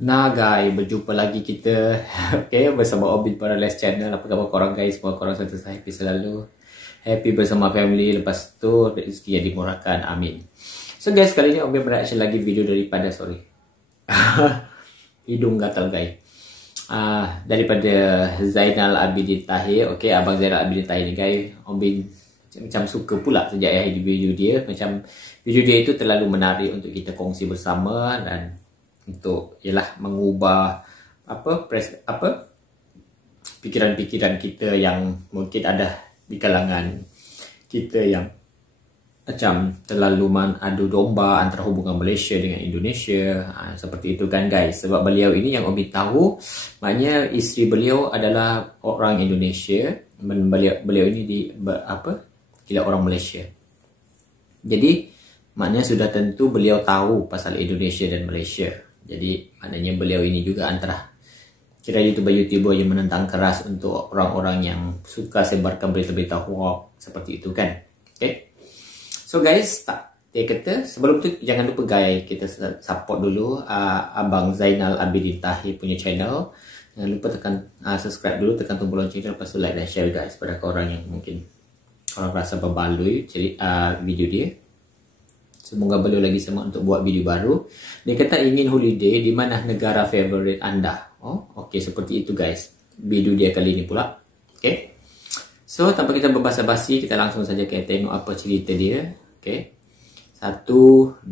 Nah guys, berjumpa lagi kita okay, bersama Obin Parales Channel. Apa khabar korang guys? Semoga korang sentiasa happy selalu. Happy bersama family. Lepas tu rezeki yang dimurahkan. Amin. So guys, kali ni Obin bereaction lagi video daripada hidung gatal guys. Daripada Zainal Abidin Tahir. Okay, Abang Zainal Abidin Tahir ni guys, Obin macam suka pula sejak di video dia. Macam video dia itu terlalu menarik untuk kita kongsi bersama dan untuk ialah mengubah pikiran-pikiran kita yang mungkin ada di kalangan kita yang macam terlalu adu domba antara hubungan Malaysia dengan Indonesia. Seperti itu kan guys. Sebab beliau ini yang Obi tahu, maknanya isteri beliau adalah orang Indonesia, beliau ini kira orang Malaysia. Jadi maknanya sudah tentu beliau tahu pasal Indonesia dan Malaysia. Jadi maknanya beliau ini juga antara kira YouTuber yang menentang keras untuk orang-orang yang suka sebarkan berita-berita hoax seperti itu kan. Okay. So guys, dia kata sebelum tu jangan lupa guys, kita support dulu Abang Zainal Abidin Tahir punya channel. Jangan lupa tekan subscribe dulu, tekan tombol lonceng, lepas tu like dan share guys pada korang yang mungkin orang rasa berbaloi video dia. Semoga beliau lagi semangat untuk buat video baru. Dia kata ingin holiday di mana negara favorit anda. Oh, okey, seperti itu guys. Video dia kali ini pula. Okey. So, tanpa kita berbasa-basi, kita langsung saja kita tengok apa cerita dia. Okey. 1, 2,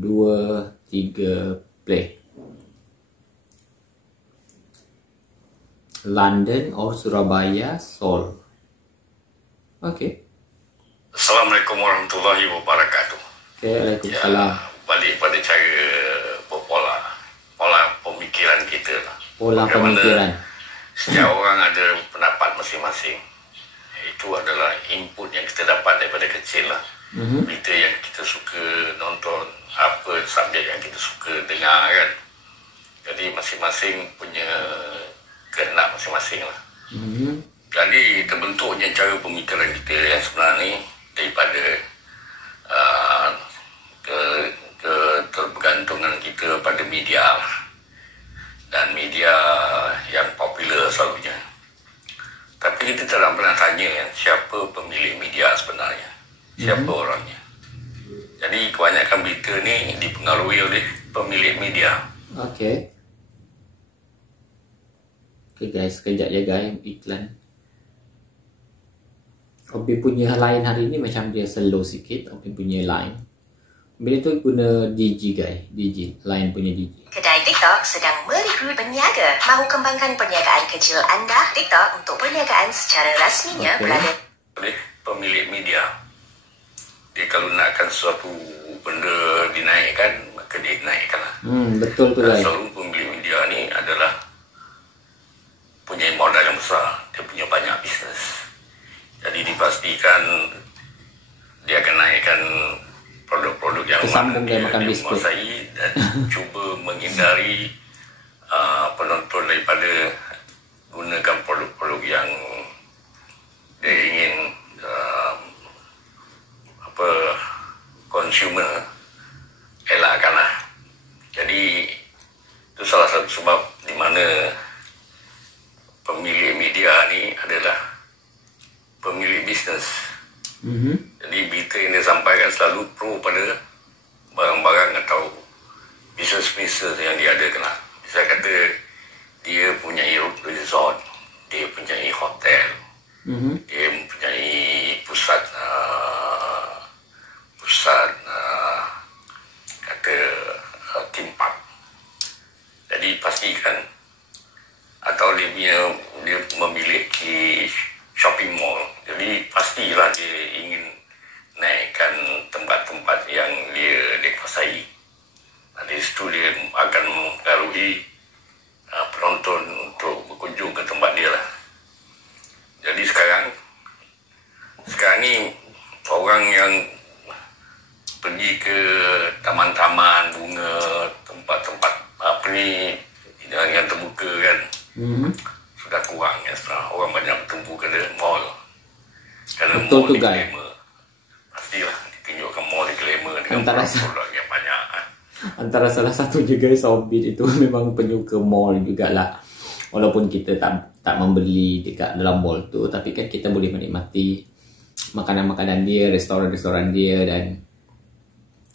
3, play. London or Surabaya, Seoul. Okey. Assalamualaikum warahmatullahi wabarakatuh. Okay, Waalaikumsalam. Balik pada cara pola pemikiran kita lah. Pola pemikiran. Setiap orang ada pendapat masing-masing. Itu adalah input yang kita dapat daripada kecil lah. Berita yang kita suka nonton, apa subjek yang kita suka dengar kan. Jadi masing-masing punya kehendak masing-masing lah. Jadi terbentuknya cara pemikiran kita yang sebenarnya ni daripada ketergantungan kita pada media dan media yang popular selalunya. Tapi kita tak pernah tanya siapa pemilik media sebenarnya, siapa orangnya. Jadi kebanyakan berita ni dipengaruhi oleh pemilik media. Okay guys, sekejap je guys iklan. Obi punya line hari ni macam dia slow sikit. Obi punya line bila tu guna DG guys, DG line punya DG. Kedai TikTok sedang merekrut peniaga. Mahu kembangkan perniagaan kecil anda? TikTok untuk perniagaan secara rasminya berada oleh pemilik media. Dia kalau nakkan suatu benda dinaikkan, maka dia naikkan lah. Betul tu guys. Selalu pemilik media ni adalah punya modal yang besar. Dia punya banyak bisnes. Jadi dipastikan dia akan naikkan produk-produk yang kesambung dia makan biskut menguasai dan cuba menghindari penonton daripada gunakan produk-produk yang dia ingin consumer elakkan lah. Jadi itu salah satu sebab di mana pemilik media ni adalah pemilik bisnes. Jadi berita yang dia sampaikan selalu pro pada barang-barang atau bisnes-bisnes yang dia adakan lah. Bisa kata dia punya resort, dia punya hotel, dia mempunyai pusat theme park. Jadi pastikan atau dia memiliki shopping mall. Jadi pastilah dia ingin naikkan tempat-tempat yang dia kuasai. Dari situ dia akan mempengaruhi penonton untuk berkunjung ke tempat dia lah. Jadi sekarang ni orang yang pergi ke taman-taman bunga, tempat-tempat yang terbuka kan, sudah kurang ya setelah orang banyak bertumpu ke mall. Kalau betul mall tu ni guys. glamour, pastilah ditunjukkan mall ni glamour dengan Antara produk yang banyak kan. Antara salah satu juga Sobit itu memang penyuka mall jugalah. Walaupun kita tak membeli dekat dalam mall tu, tapi kan kita boleh menikmati makanan-makanan dia, restoran-restoran dia, dan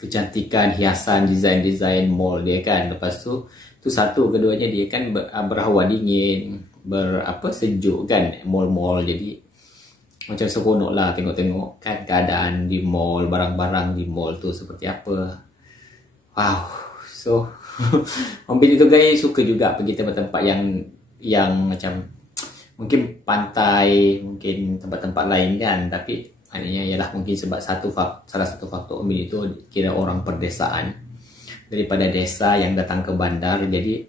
kecantikan, hiasan, desain-desain mall dia kan. Lepas tu satu, keduanya dia kan berhawa dingin, sejuk kan mall-mall. Jadi macam seronok lah tengok-tengok kan keadaan di mall, barang-barang di mall tu seperti apa. Wow. So Om Bin itu guys suka juga pergi tempat-tempat yang macam mungkin pantai, mungkin tempat-tempat lain kan. Tapi maknanya ialah mungkin sebab salah satu faktor Om Bin itu kira orang perdesaan, daripada desa yang datang ke bandar. Jadi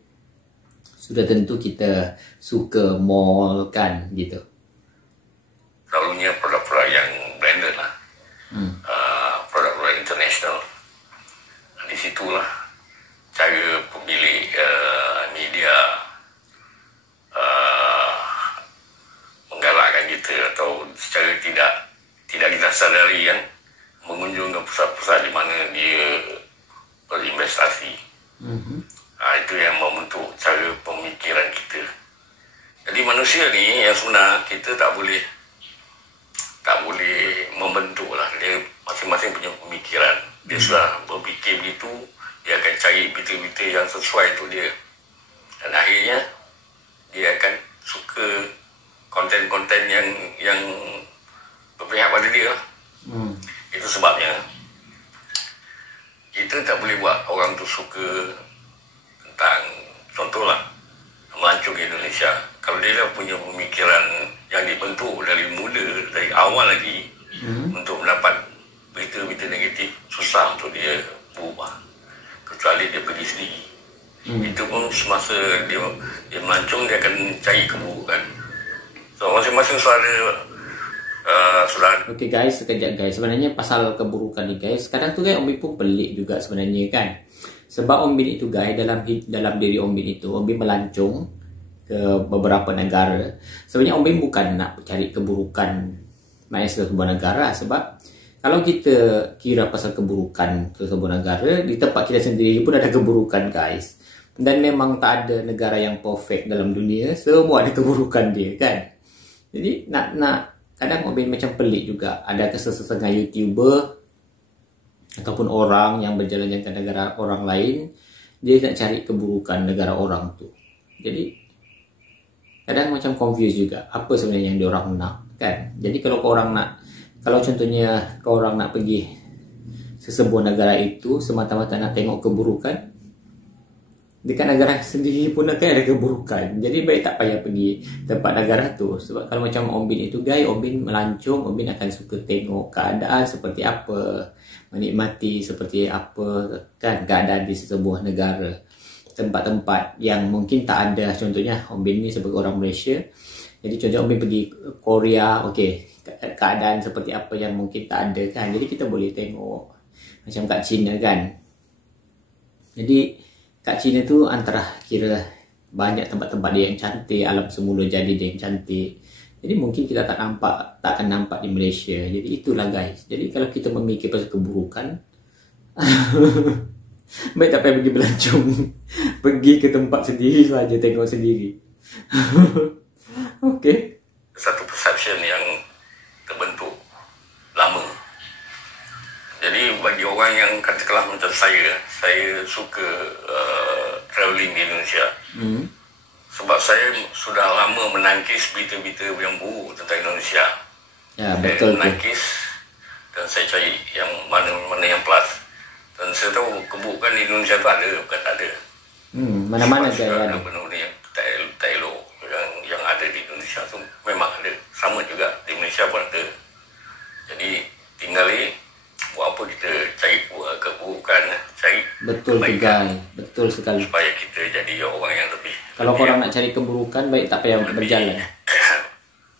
sudah tentu kita suka mall kan gitu. Selalunya produk-produk yang branded lah, produk-produk international. Di situlah cara pemilik media menggalakkan kita, atau secara tidak kita sadari kan, mengunjung ke pusat-pusat di mana dia berinvestasi. Itu yang membentuk cara pemikiran kita. Jadi manusia ni yang sebenar kita tak boleh membentuk lah. Dia masing-masing punya pemikiran. Dia sudah berfikir begitu, dia akan cari berita-berita yang sesuai untuk dia. Dan akhirnya dia akan suka konten-konten yang berpihak pada dia lah. Itu sebabnya kita tak boleh buat orang tu suka tentang, contohlah melancong Indonesia. Kalau dia dah punya pemikiran yang dibentuk dari mula, dari awal lagi, untuk mendapat berita-berita negatif, susah untuk dia berubah, kecuali dia pergi sendiri. Itu pun semasa dia melancong, dia akan cari keburukan. So masing-masing sudah Okay guys, sekejap guys. Sebenarnya pasal keburukan ni guys, kadang tu guys Om Bin pun pelik juga sebenarnya kan. Sebab Om Bin itu guys, dalam diri Om Bin itu, Om Bin melancong ke beberapa negara. Sebenarnya Om Bin bukan nak cari keburukan naik ke sebuah negara. Sebab kalau kita kira pasal keburukan ke sebuah negara, di tempat kita sendiri pun ada keburukan guys. Dan memang tak ada negara yang perfect dalam dunia, semua ada keburukan dia kan. Jadi kadang Om Bin macam pelik juga. Ada setengah YouTuber ataupun orang yang berjalan-jalan ke negara orang lain, dia nak cari keburukan negara orang tu. Jadi kadang macam confused juga, apa sebenarnya yang diorang nak kan. Jadi kalau contohnya korang nak pergi ke sebuah negara itu semata-mata nak tengok keburukan, dekat negara sendiri pun akan ada keburukan. Jadi baik tak payah pergi tempat negara tu. Sebab kalau macam Om Bin itu guys, Om Bin melancong, Om Bin akan suka tengok keadaan seperti apa, menikmati seperti apa kan keadaan di sebuah negara. Tempat-tempat yang mungkin tak ada. Contohnya Om Bin ni sebagai orang Malaysia, jadi contohnya Om Bin pergi Korea, okey, keadaan seperti apa yang mungkin tak ada kan. Jadi kita boleh tengok. Macam kat China kan. Jadi kat China tu antara kira banyak tempat-tempat dia yang cantik, alam semula jadi dia yang cantik. Jadi mungkin kita tak akan nampak di Malaysia. Jadi itulah guys. Jadi kalau kita memikir pasal keburukan, baik tak payah pergi belancong. Pergi ke tempat sendiri saja, tengok sendiri. Okey. satu perception yang terbentuk lama. Jadi bagi orang yang katakanlah macam saya suka travelling di Indonesia. Sebab saya sudah lama menangkis berita-berita yang buruk tentang Indonesia. Ya, betul. Saya menangkis dan saya cari yang mana yang plus. Dan saya tahu keburukan di Indonesia tu ada, bukan tak ada. Mana-mana ada. Benda-benda yang tak elok yang ada di Indonesia tu memang ada. Sama juga di Malaysia pun ada. Jadi tinggal buat apa kita cari keburukan, cari betul kebaikan. Betul sekali. Supaya kita jadi orang yang lebih. Kalau korang nak cari keburukan, baik tak payah berjalan.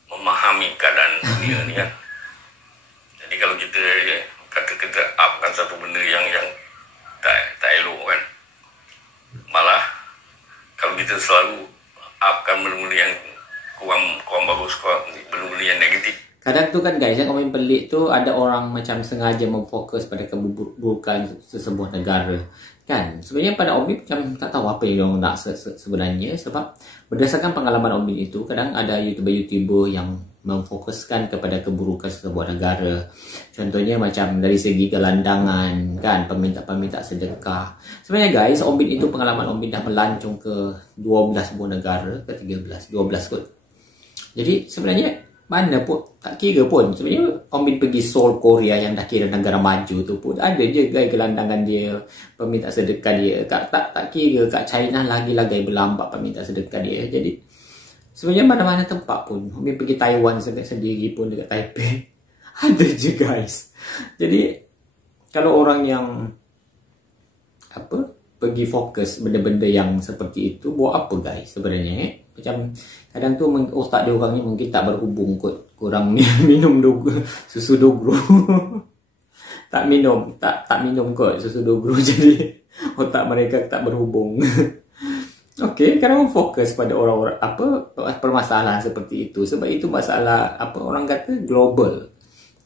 Memahami keadaan dunia ni kan. Jadi kalau kita kata kita upkan satu benda yang tak elok kan, malah kalau kita selalu upkan benda-benda yang kurang bagus, benda-benda yang negatif, Kadang tu kan guys, yang komen pelik tu ada orang macam sengaja memfokus pada keburukan sesebuah negara. Kan? Sebenarnya pada Omin macam tak tahu apa yang orang nak sebenarnya, sebab berdasarkan pengalaman Omin itu, kadang ada YouTuber-YouTuber yang memfokuskan kepada keburukan sesebuah negara. Contohnya macam dari segi gelandangan, kan, peminta-peminta sedekah. Sebenarnya guys, Omin itu pengalaman Omin dah melancong ke 12 buah negara, ke 13, 12 kot. Jadi sebenarnya mana pun tak kira pun, sebenarnya Omin pergi Seoul Korea yang dah kira negara maju tu pun ada je guys gelandangan dia, peminta sedekah dia. Tak kira kat China lagi-lagi berlambat peminta sedekah dia. Jadi sebenarnya mana-mana tempat pun, Omin pergi Taiwan sendiri pun, dekat Taipei ada je guys. Jadi kalau orang yang pergi fokus benda-benda yang seperti itu, buat apa guys sebenarnya? Macam kadang tu otak dia orang ni mungkin tak berhubung kot, kurang minum susu dogro. tak minum kot susu dogro, jadi otak mereka tak berhubung. Okey, kadang fokus pada orang-orang permasalahan seperti itu, sebab itu masalah orang kata global,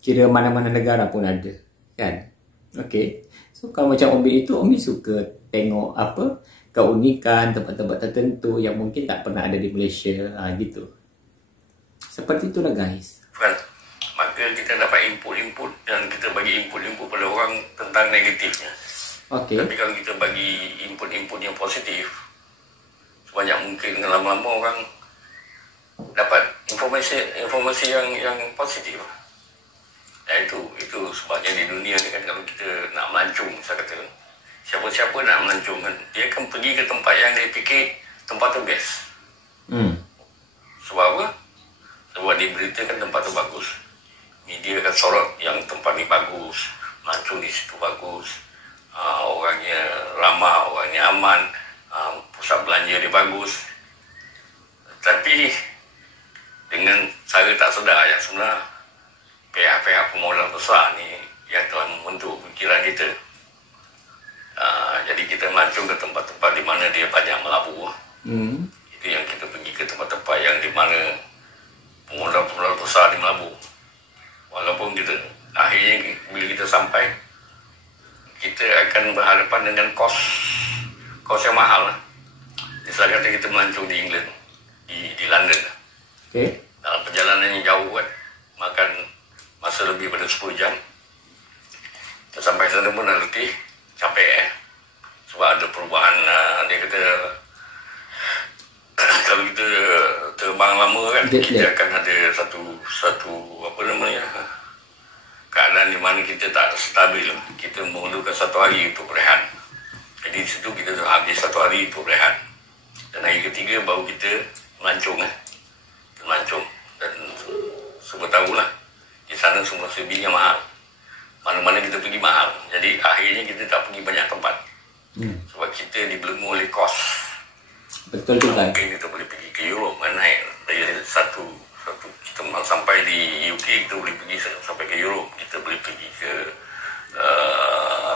kira mana-mana negara pun ada, kan? Okey, so kalau macam Omin itu, Omin suka tengok keunikan tempat-tempat tertentu yang mungkin tak pernah ada di Malaysia, gitu. Seperti itulah guys. Kan? Maka kita dapat input-input dan kita bagi input-input pada orang tentang negatifnya. Okey. Tapi kalau kita bagi input-input yang positif, sebanyak mungkin lama-lama orang dapat informasi yang positif. Dan itu sebabnya di dunia ni kan, kalau kita nak melancong, saya kata, siapa-siapa nak melancong kan, dia akan pergi ke tempat yang dia fikir tempat tu best. Sebab apa? Sebab dia beritakan tempat tu bagus. Media akan sorot yang tempat ni bagus, melancong di situ bagus, orangnya ramah, orangnya aman, pusat belanja dia bagus. Tapi dengan cara tak sedar yang sebenar, pihak-pihak pemodal besar ni yang telah membentuk fikiran kita. Jadi kita melancong ke tempat-tempat di mana dia banyak melabur. Itu yang kita pergi ke tempat-tempat yang di mana pemodal-pemodal besar di melabur. Walaupun kita akhirnya bila kita sampai, kita akan berhadapan dengan kos yang mahal. Misalnya kata kita melancong di England, di London. Okay. Dalam perjalanan yang jauh kan, makan masa lebih pada 10 jam. Kita sampai sana pun dah letih, capek sebab ada perubahan. Dia kata kalau kita terbang lama kan, kita akan ada satu keadaan di mana kita tak stabil. Kita memerlukan 1 hari untuk berehat. Jadi di situ kita habis 1 hari untuk berehat. Dan hari ketiga baru kita melancong. Melancong. Dan semua tahulah, di sana semua sebinya mahal. Mana-mana kita pergi mahal. Jadi akhirnya kita tak pergi banyak tempat. Sebab kita dibelenggu oleh kos. Betul juga. Mungkin kita boleh pergi ke Europe kan, naik dari satu kita sampai di UK, kita boleh pergi sampai ke Europe. Kita boleh pergi ke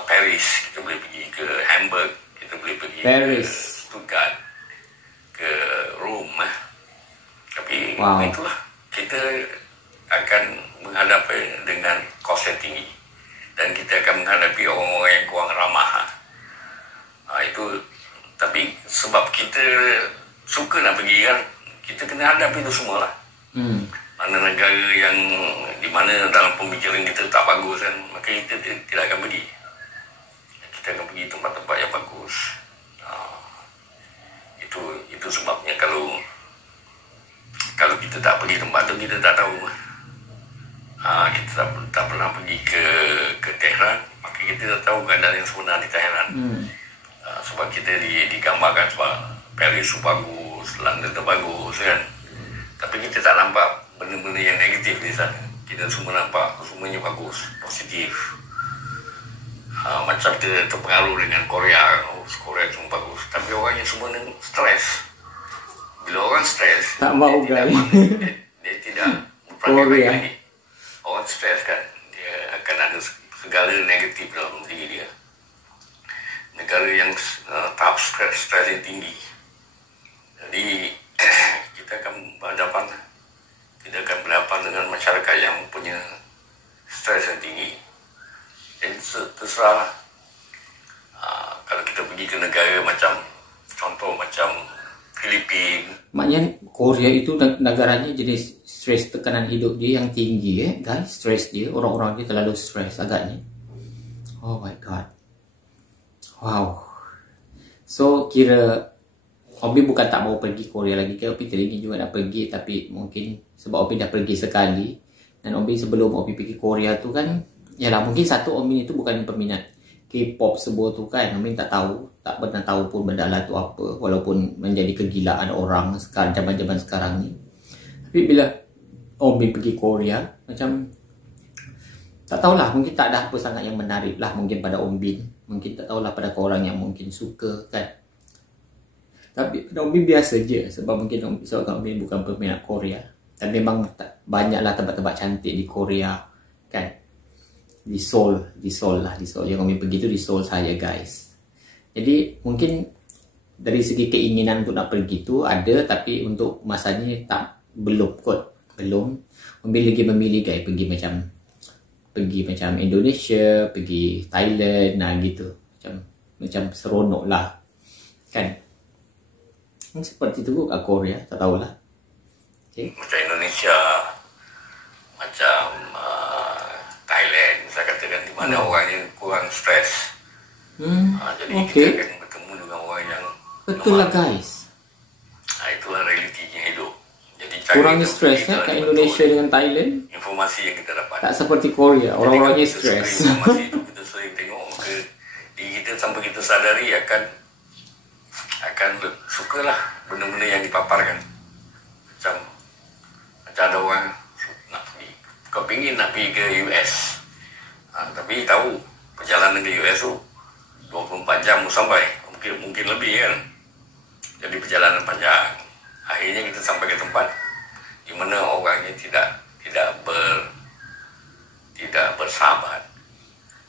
Paris, kita boleh pergi ke Hamburg, kita boleh pergi Paris, ke Stuttgart, ke Rome. Tapi itulah, kita akan menghadapi dengan kos yang tinggi. Dan kita akan menghadapi orang-orang yang kurang ramah. Itu, tapi sebab kita suka nak pergi kan, kita kena hadapi itu semua lah. Mana negara yang di mana dalam pemikiran kita tak bagus kan, maka kita tidak akan pergi. Kita akan pergi tempat-tempat yang bagus. Itu sebabnya kalau kita tak pergi tempat tu, kita tak tahu. Kita tak pernah pergi ke Tehran, maka kita tak tahu keadaan yang sebenar di Tehran. Sebab kita digambarkan sebab Paris tu bagus, London tu bagus kan. Tapi kita tak nampak benda-benda yang negatif di sana. Kita semua nampak semuanya bagus, positif. Macam kita terpengaruh dengan Korea. Korea semua bagus. Tapi orangnya semua stres. Bila orang stres, tak mau kan. Dia tidak berperangai lagi. Orang stres kan, dia akan ada segala negatif dalam diri dia. Negara yang tahap stres yang tinggi. Jadi kita akan berhadapan kita akan berhadapan dengan masyarakat yang punya stres yang tinggi. Jadi terserah kalau kita pergi ke negara macam contoh macam Filipina. Maknanya Korea itu negaranya jenis stres, tekanan hidup dia yang tinggi guys. Stres dia, orang-orang dia terlalu stres agaknya. Oh my god. Wow. So kira Obi bukan tak mau pergi Korea lagi ke, Obi teringin juga nak pergi, tapi mungkin sebab Obi dah pergi sekali. Dan Obi sebelum Obi pergi Korea tu kan, yalah mungkin satu Obi itu bukan peminat K-pop sebuah tu kan. Obi tak tahu, tak pernah tahu pun benda lah tu apa, walaupun menjadi kegilaan orang sekarang, zaman-zaman sekarang ni. Tapi bila Obi pergi Korea, macam tak tahulah, mungkin tak ada apa sangat yang menarik lah mungkin pada Obi. Mungkin tak tahulah pada korang yang mungkin suka kan. Tapi pada Obi biasa je, sebab mungkin Obi bukan peminat Korea. Dan memang banyaklah tempat-tempat cantik di Korea kan. Di Seoul lah. Yang Obi pergi tu di Seoul saja guys. Jadi mungkin dari segi keinginan untuk nak pergi tu ada, tapi untuk masanya belum. Obi lagi memilih guys pergi macam Indonesia, pergi Thailand, gitu. Macam seronok lah kan. Seperti itu kat Korea, tak tahulah. Okay. Macam Indonesia, macam Thailand, saya katakan di mana orang yang kurang stres. Jadi kita akan bertemu dengan orang yang betul lah guys. Itulah realitinya hidup. Jadi kurangnya stres kat Indonesia dengan Thailand. Informasi yang kita dapat tak seperti Korea, orang-orangnya stres. Informasi itu kita sering tengok, maka diri kita sampai kita sadari akan sukalah benda-benda yang dipaparkan. Macam ada orang nak pergi, kau pingin nak pergi ke US, tapi tahu perjalanan ke US tu 24 jam sampai, mungkin lebih kan. Jadi perjalanan panjang. Akhirnya kita sampai ke tempat di mana orangnya tidak bersahabat.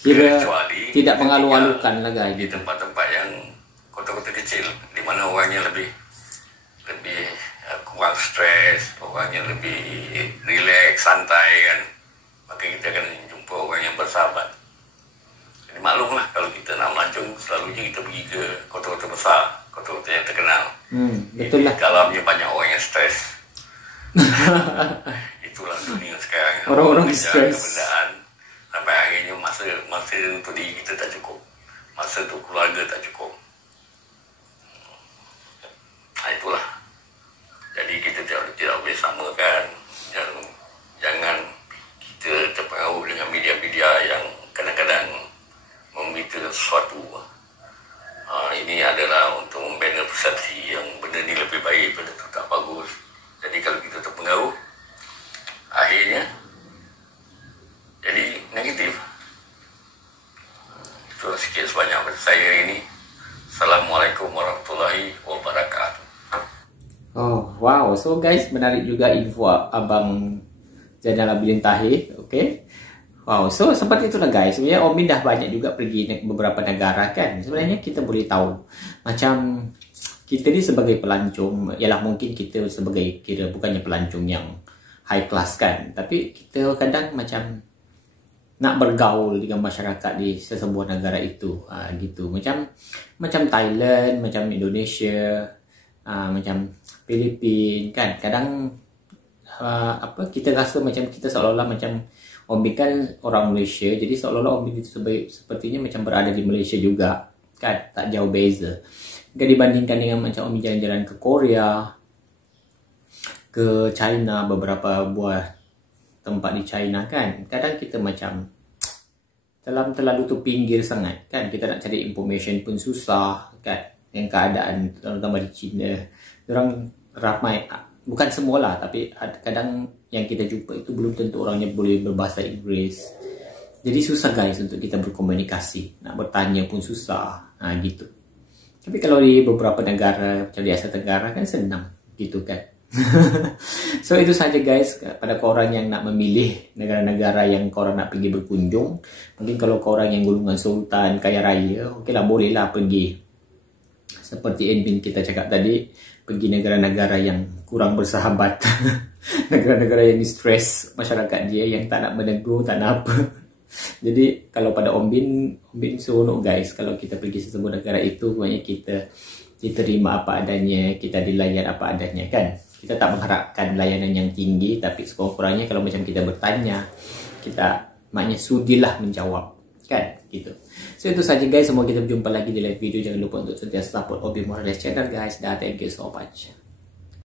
Kira kecuali tidak mengalu-alukan lah guys. Di tempat-tempat yang kota-kota kecil, di mana orangnya lebih kurang stres, orangnya lebih relax, santai kan. Maka kita akan jumpa orang yang bersahabat. Jadi maklumlah kalau kita nak melancong, selalunya kita pergi ke kota-kota besar, kota-kota yang terkenal. Betul lah. Dalamnya banyak orang yang stres. Itulah dunia sekarang. Orang-orang stres. Kebendaan sampai akhirnya masa untuk diri kita tak cukup, masa untuk keluarga tak cukup. Itulah. Jadi kita tidak boleh samakan. Jangan kita terpengaruh dengan media-media yang kadang-kadang memberita sesuatu. Ini adalah untuk membina persepsi yang benda ni lebih baik, benda tu tak bagus. Jadi kalau kita terpengaruh, akhirnya jadi negatif. Itulah sikit sebanyak dari saya ini. Assalamualaikum warahmatullahi wabarakatuh. Oh, wow. So guys, menarik juga info Abang Zainal Abidin Tahir. Okay. Wow, so seperti itulah guys. Sebenarnya Omi dah banyak juga pergi ke beberapa negara kan. Sebenarnya kita boleh tahu macam kita ni sebagai pelancong, ialah mungkin kita sebagai kira bukannya pelancong yang high class kan, tapi kita kadang macam nak bergaul dengan masyarakat di sesebuah negara itu, gitu. Macam Thailand, macam Indonesia, macam Filipina kan. Kadang kita rasa macam kita seolah-olah macam Omi kan orang Malaysia, jadi seolah-olah Omi itu sepertinya macam berada di Malaysia juga kan, tak jauh beza. Jika dibandingkan dengan macam Omi jalan-jalan ke Korea, ke China, beberapa buah tempat di China kan, kadang kita macam terlalu tu pinggir sangat kan. Kita nak cari information pun susah kan. Yang keadaan terutama di China, orang ramai, bukan semualah, tapi kadang yang kita jumpa itu belum tentu orangnya boleh berbahasa Inggeris. Jadi susah guys untuk kita berkomunikasi, nak bertanya pun susah, gitu. Tapi kalau di beberapa negara macam di Asia Tenggara kan senang gitu kan. So itu saja guys, pada korang yang nak memilih negara-negara yang korang nak pergi berkunjung. Mungkin kalau korang yang golongan sultan, kaya raya, okey lah, boleh lah pergi seperti admin kita cakap tadi, pergi negara-negara yang kurang bersahabat, negara-negara yang stres masyarakat dia, yang tak nak menegur, tak nak apa. Jadi kalau pada Om Bin seronok guys, kalau kita pergi sesebuah negara itu, maknanya kita terima apa adanya, kita dilayan apa adanya kan. Kita tak mengharapkan layanan yang tinggi, tapi sekurang-kurangnya kalau macam kita bertanya, kita maknanya sudilah menjawab kan, gitu. So itu saja guys, semoga kita berjumpa lagi di live video. Jangan lupa untuk sentiasa support Obi Morales channel guys. Thank you so much.